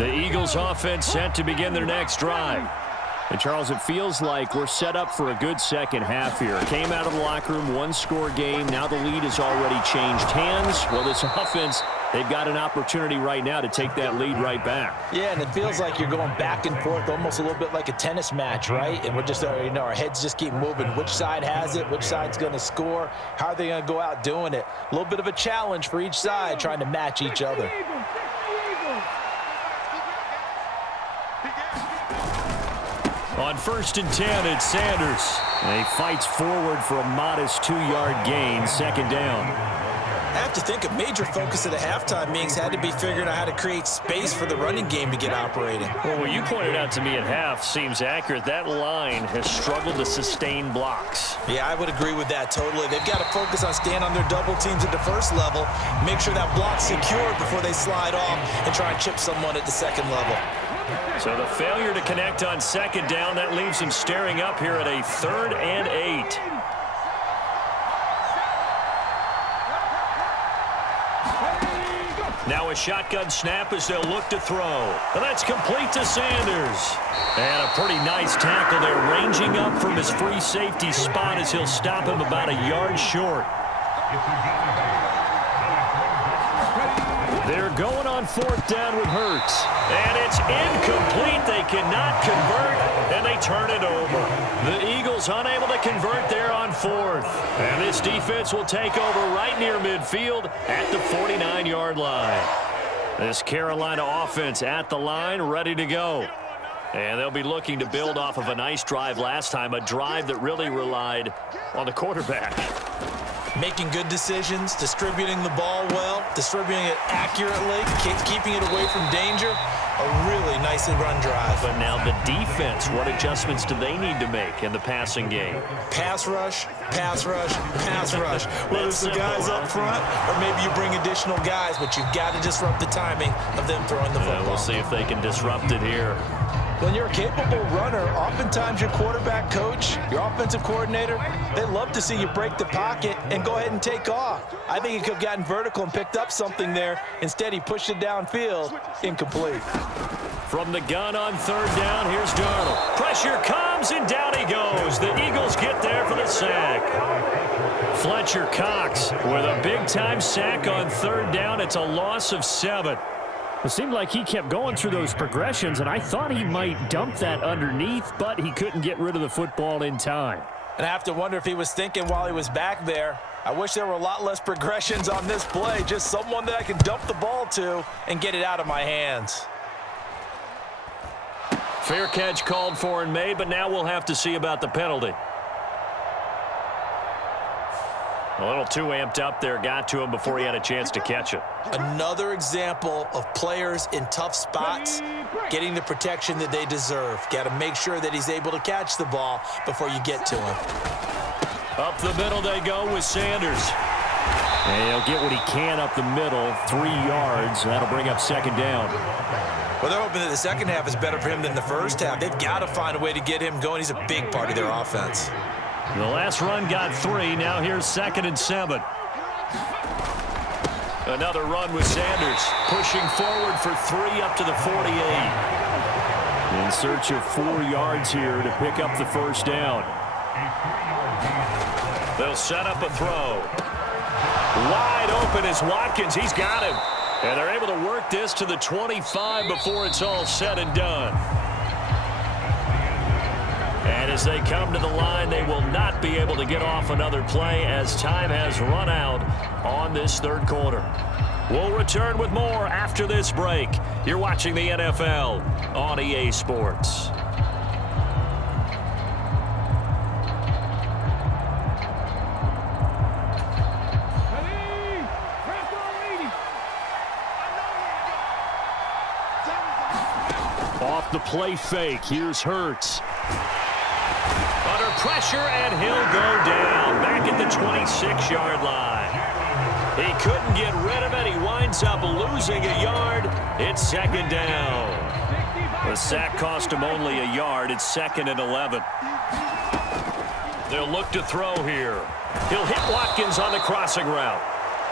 The Eagles offense set to begin their next drive. And, Charles, it feels like we're set up for a good second half here. Came out of the locker room, one-score game. Now the lead has already changed hands. Well, this offense, they've got an opportunity right now to take that lead right back. Yeah, and it feels like you're going back and forth, almost a little bit like a tennis match, right? And we're just, our heads just keep moving. Which side has it? Which side's going to score? How are they going to go out doing it? A little bit of a challenge for each side, trying to match each other. On 1st and 10, it's Sanders. And he fights forward for a modest 2-yard gain, second down. I have to think a major focus of the halftime meetings had to be figuring out how to create space for the running game to get operating. Well, what you pointed out to me at half seems accurate. That line has struggled to sustain blocks. Yeah, I would agree with that totally. They've got to focus on staying on their double teams at the first level, make sure that block's secured before they slide off and try and chip someone at the second level. So the failure to connect on second down, that leaves him staring up here at a 3rd and 8. Now a shotgun snap as they'll look to throw. And that's complete to Sanders. And a pretty nice tackle there, ranging up from his free safety spot as he'll stop him about a yard short. They're going on 4th down with Hurts. And it's incomplete. They cannot convert, and they turn it over. The Eagles unable to convert there on 4th. And this defense will take over right near midfield at the 49-yard line. This Carolina offense at the line, ready to go. And they'll be looking to build off of a nice drive last time, a drive that really relied on the quarterback. Making good decisions, distributing the ball well, distributing it accurately, keeping it away from danger. A really nicely run drive. But now the defense, what adjustments do they need to make in the passing game? Pass rush, pass rush, pass rush. Whether it's the guys up front or maybe you bring additional guys, but you've got to disrupt the timing of them throwing the football. We'll see if they can disrupt it here. When you're a capable runner, oftentimes your quarterback coach, your offensive coordinator, they love to see you break the pocket and go ahead and take off. I think he could have gotten vertical and picked up something there. Instead, he pushed it downfield. Incomplete. From the gun on 3rd down, here's Darnold. Pressure comes, and down he goes. The Eagles get there for the sack. Fletcher Cox with a big-time sack on 3rd down. It's a loss of 7. It seemed like he kept going through those progressions, and I thought he might dump that underneath, but he couldn't get rid of the football in time. And I have to wonder if he was thinking while he was back there, I wish there were a lot less progressions on this play, just someone that I can dump the ball to and get it out of my hands. Fair catch called for and made, but now we'll have to see about the penalty. A little too amped up there, got to him before he had a chance to catch it. Another example of players in tough spots getting the protection that they deserve. Got to make sure that he's able to catch the ball before you get to him. Up the middle they go with Sanders. And he'll get what he can up the middle, 3 yards. That'll bring up 2nd down. Well, they're hoping that the second half is better for him than the first half. They've got to find a way to get him going. He's a big part of their offense. The last run got 3. Now here's 2nd and 7. Another run with Sanders. Pushing forward for 3 up to the 48. In search of 4 yards here to pick up the 1st down. They'll set up a throw. Wide open is Watkins. He's got him. And they're able to work this to the 25 before it's all said and done. And as they come to the line, they will not be able to get off another play as time has run out on this 3rd quarter. We'll return with more after this break. You're watching the NFL on EA Sports. Off the play fake, here's Hurts. Under pressure, and he'll go down back at the 26-yard line. He couldn't get rid of it. He winds up losing a yard. It's 2nd down. The sack cost him only a yard. It's 2nd and 11. They'll look to throw here. He'll hit Watkins on the crossing route.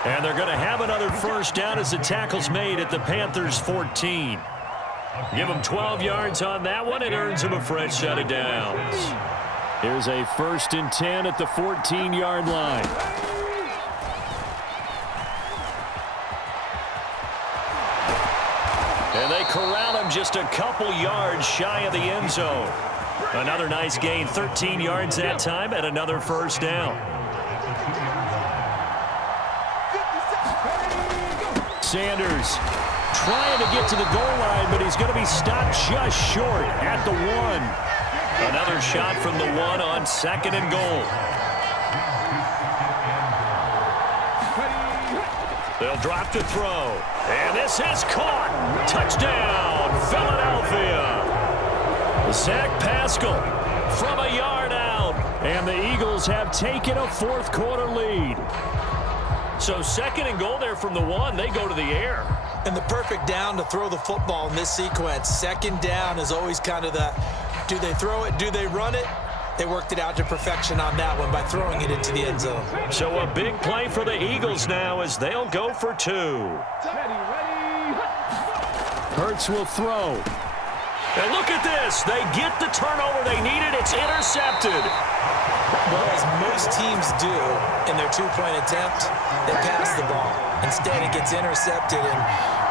And they're going to have another 1st down as the tackle's made at the Panthers' 14. Give him 12 yards on that one. It earns him a fresh set of downs. Here's a 1st and 10 at the 14-yard line. And they corral him just a couple yards shy of the end zone. Another nice gain, 13 yards that time, and another first down. Sanders trying to get to the goal line, but he's going to be stopped just short at the 1. Another shot from the 1 on 2nd and goal. They'll drop to throw. And this is caught. Touchdown, Philadelphia. Zach Pascal from a yard out. And the Eagles have taken a 4th quarter lead. So 2nd and goal there from the 1. They go to the air. And the perfect down to throw the football in this sequence. 2nd down is always kind of the, do they throw it, do they run it? They worked it out to perfection on that one by throwing it into the end zone. So a big play for the Eagles now as they'll go for 2. Hurts will throw. And look at this. They get the turnover they needed. It's intercepted. Well, as most teams do in their 2-point attempt, they pass the ball. Instead, it gets intercepted. And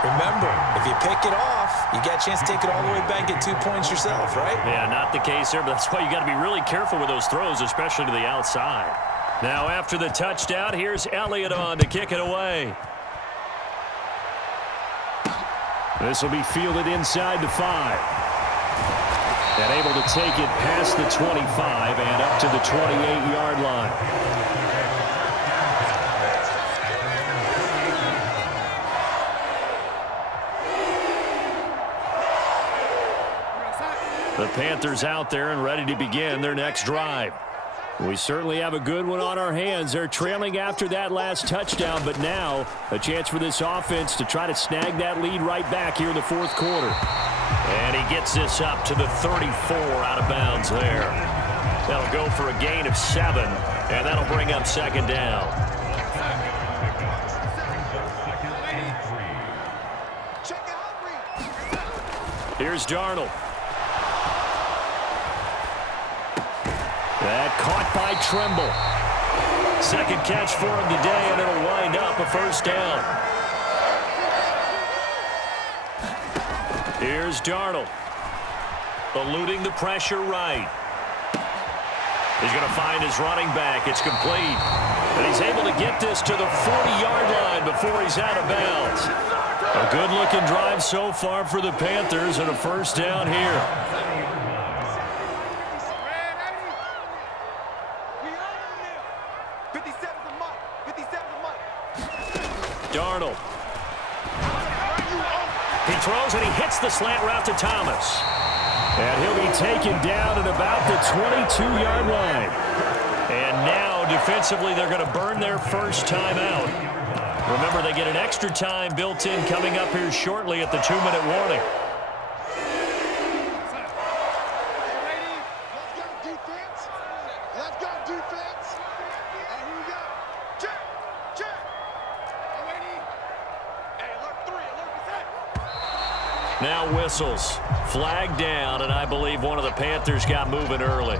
remember, if you pick it off, you get a chance to take it all the way back and get 2 points yourself, right? Yeah, not the case there, but that's why you got to be really careful with those throws, especially to the outside. Now, after the touchdown, here's Elliott on to kick it away. This will be fielded inside the 5. And able to take it past the 25 and up to the 28-yard line. The Panthers out there and ready to begin their next drive. We certainly have a good one on our hands. They're trailing after that last touchdown, but now a chance for this offense to try to snag that lead right back here in the 4th quarter. And he gets this up to the 34 out of bounds there. That'll go for a gain of 7, and that'll bring up 2nd down. Here's Darnold. That caught by Tremble. 2nd catch for him today, and it'll wind up a first down. Here's Darnold. Eluding the pressure right. He's going to find his running back. It's complete. And he's able to get this to the 40-yard line before he's out of bounds. A good-looking drive so far for the Panthers and a first down here. Darnold. He throws and he hits the slant route to Thomas. And he'll be taken down at about the 22-yard line. And now defensively they're going to burn their first time out. Remember, they get an extra time built in coming up here shortly at the 2-minute warning. Now whistles. Flag down, and I believe one of the Panthers got moving early.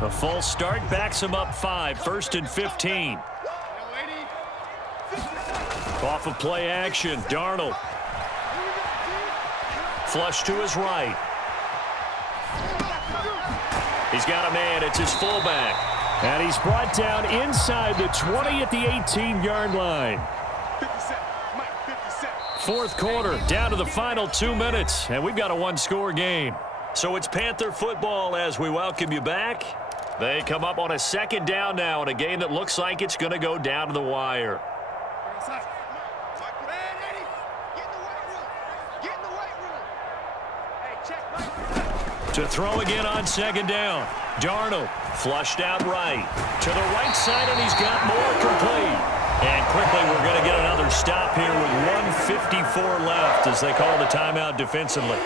A false start backs him up 5, 1st and 15. Off of play action, Darnold. Flush to his right. He's got a man, it's his fullback. And he's brought down inside the 20 at the 18-yard line. 4th quarter, down to the final 2 minutes, and we've got a one-score game. So it's Panther football as we welcome you back. They come up on a 2nd down now in a game that looks like it's going to go down to the wire. To throw again on 2nd down. Darnold flushed out right. To the right side, and he's got more complete. And quickly, we're going to get another stop here with 1:54 left as they call the timeout defensively.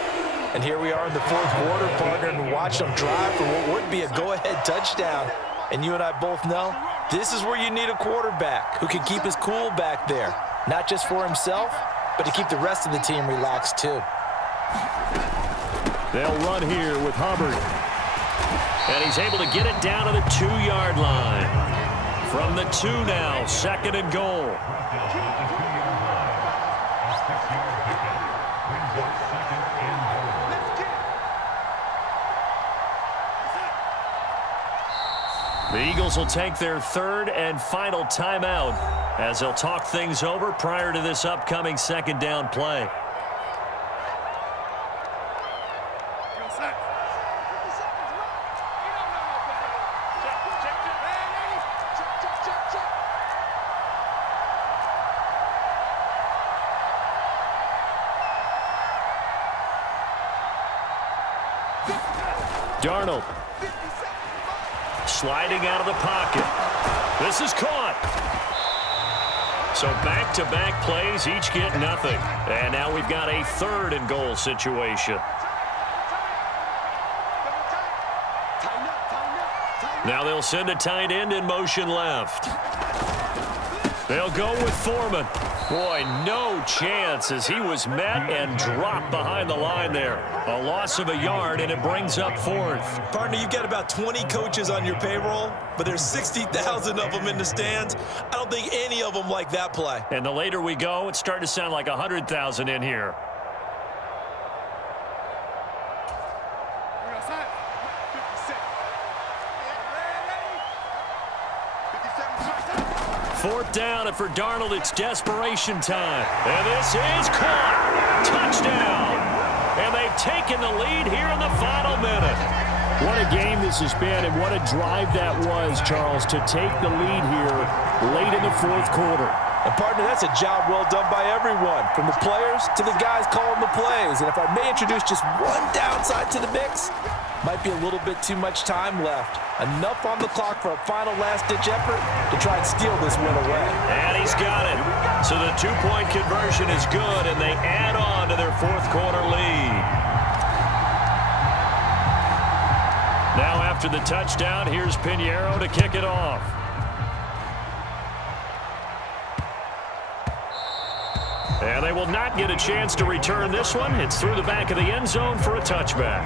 And here we are in the 4th quarter, partner, and watch them drive for what would be a go-ahead touchdown. And you and I both know this is where you need a quarterback who can keep his cool back there. not just for himself, but to keep the rest of the team relaxed too. They'll run here with Hubbard. And he's able to get it down to the 2-yard line. From the 2 now, 2nd and goal. The Eagles will take their 3rd and final timeout as they'll talk things over prior to this upcoming 2nd down play. Darnold. Sliding out of the pocket. This is caught. So back-to-back plays, each get nothing. And now we've got a 3rd and goal situation. Now they'll send a tight end in motion left. They'll go with Foreman. Boy, no chance as he was met and dropped behind the line there. A loss of a yard, and it brings up 4th. Partner, you've got about 20 coaches on your payroll, but there's 60,000 of them in the stands. I don't think any of them like that play. And the later we go, it's starting to sound like 100,000 in here. Fourth down, and for Darnold, it's desperation time. And this is caught. Touchdown. And they've taken the lead here in the final minute. What a game this has been, and what a drive that was, Charles, to take the lead here late in the 4th quarter. And partner, that's a job well done by everyone, from the players to the guys calling the plays. And if I may introduce just one downside to the mix, might be a little bit too much time left. Enough on the clock for a final last-ditch effort to try and steal this win away. And he's got it. So the 2-point conversion is good, and they add on to their 4th quarter lead. Now after the touchdown, here's Pinheiro to kick it off. And they will not get a chance to return this one. It's through the back of the end zone for a touchback.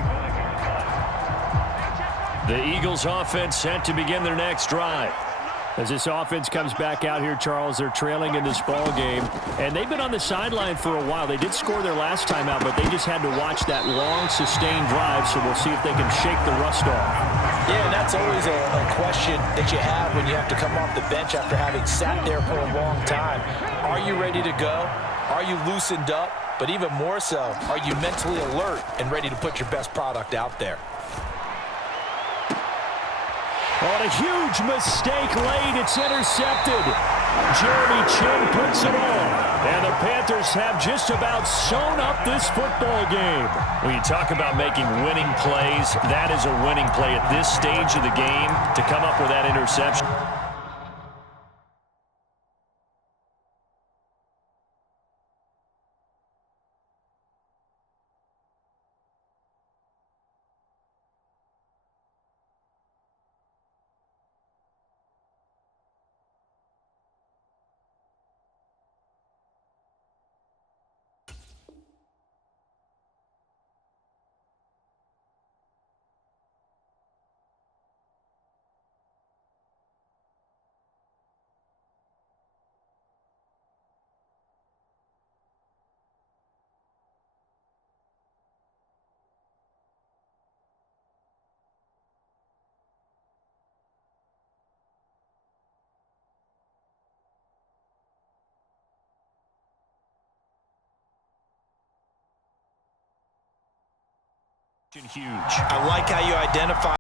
The Eagles offense set to begin their next drive. As this offense comes back out here, Charles, they're trailing in this ball game. And they've been on the sideline for a while. They did score their last time out, but they just had to watch that long, sustained drive, so we'll see if they can shake the rust off. Yeah, and that's always a question that you have when you have to come off the bench after having sat there for a long time. Are you ready to go? Are you loosened up? But even more so, are you mentally alert and ready to put your best product out there? On a huge mistake late, it's intercepted. Jeremy Chinn puts it on. And the Panthers have just about sewn up this football game. When you talk about making winning plays, that is a winning play at this stage of the game to come up with that interception. Huge. I like how you identify